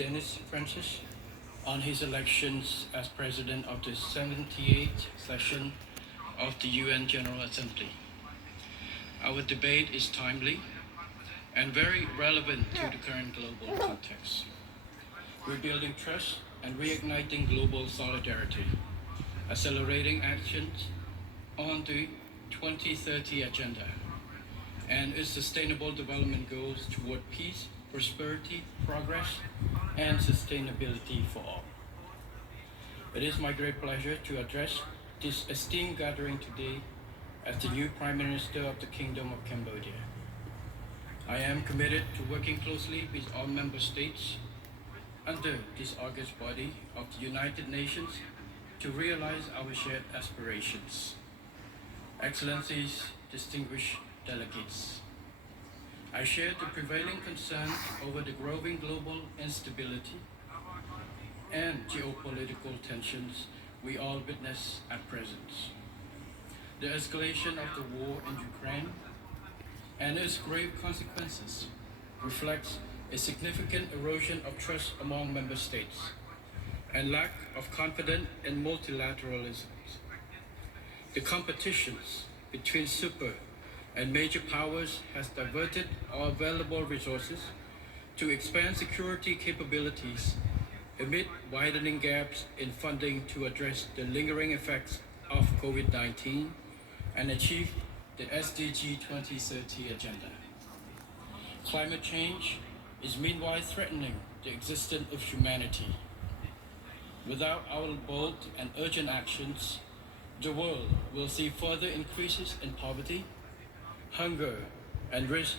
Dennis Francis on his elections as President of the 78th session of the UN General Assembly. Our debate is timely and very relevant to the current global context. Rebuilding trust and reigniting global solidarity, accelerating actions on the 2030 agenda and its sustainable development goals toward peace, prosperity, progress, and sustainability for all. It is my great pleasure to address this esteemed gathering today as the new Prime Minister of the Kingdom of Cambodia. I am committed to working closely with all member states under this august body of the United Nations to realize our shared aspirations. Excellencies, distinguished delegates, I share the prevailing concerns over the growing global instability and geopolitical tensions we all witness at present. The escalation of the war in Ukraine and its grave consequences reflects a significant erosion of trust among member states and lack of confidence in multilateralism. The competitions between super and major powers has diverted our available resources to expand security capabilities amid widening gaps in funding to address the lingering effects of COVID-19 and achieve the SDG 2030 agenda. Climate change is meanwhile threatening the existence of humanity. Without our bold and urgent actions, the world will see further increases in poverty, hunger, and risk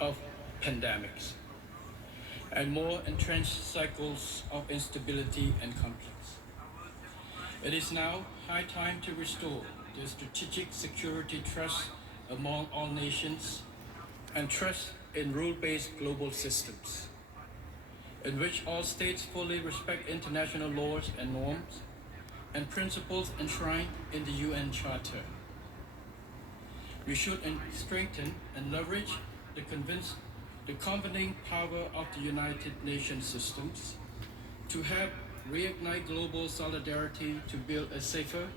of pandemics, and more entrenched cycles of instability and conflicts. It is now high time to restore the strategic security trust among all nations and trust in rule-based global systems, in which all states fully respect international laws and norms and principles enshrined in the UN Charter. We should strengthen and leverage the convening power of the United Nations systems to help reignite global solidarity to build a safer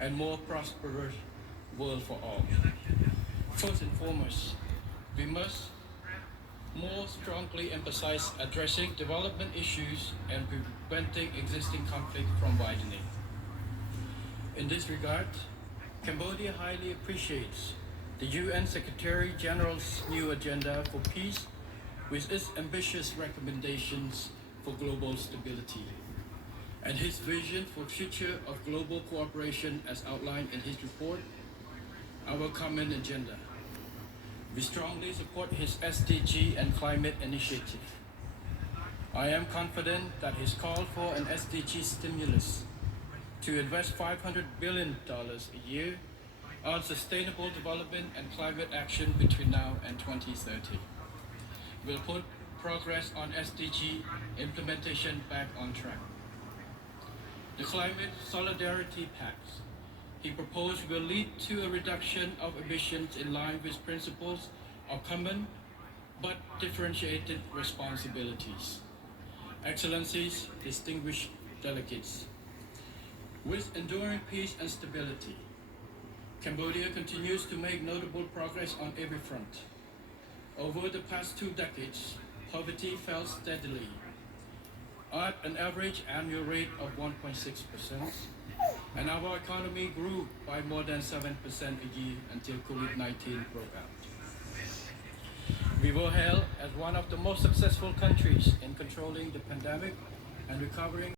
and more prosperous world for all. First and foremost, we must more strongly emphasize addressing development issues and preventing existing conflict from widening. In this regard, Cambodia highly appreciates the UN Secretary General's new agenda for peace with its ambitious recommendations for global stability and his vision for future of global cooperation as outlined in his report, Our Common Agenda. We strongly support his SDG and climate initiative. I am confident that his call for an SDG stimulus to invest $500 billion a year on sustainable development and climate action between now and 2030 will put progress on SDG implementation back on track. The Climate Solidarity Pact he proposed will lead to a reduction of emissions in line with principles of common but differentiated responsibilities. Excellencies, distinguished delegates, with enduring peace and stability, Cambodia continues to make notable progress on every front. Over the past 2 decades, poverty fell steadily at an average annual rate of 1.6%, and our economy grew by more than 7% a year until COVID-19 broke out. We were hailed as one of the most successful countries in controlling the pandemic and recovering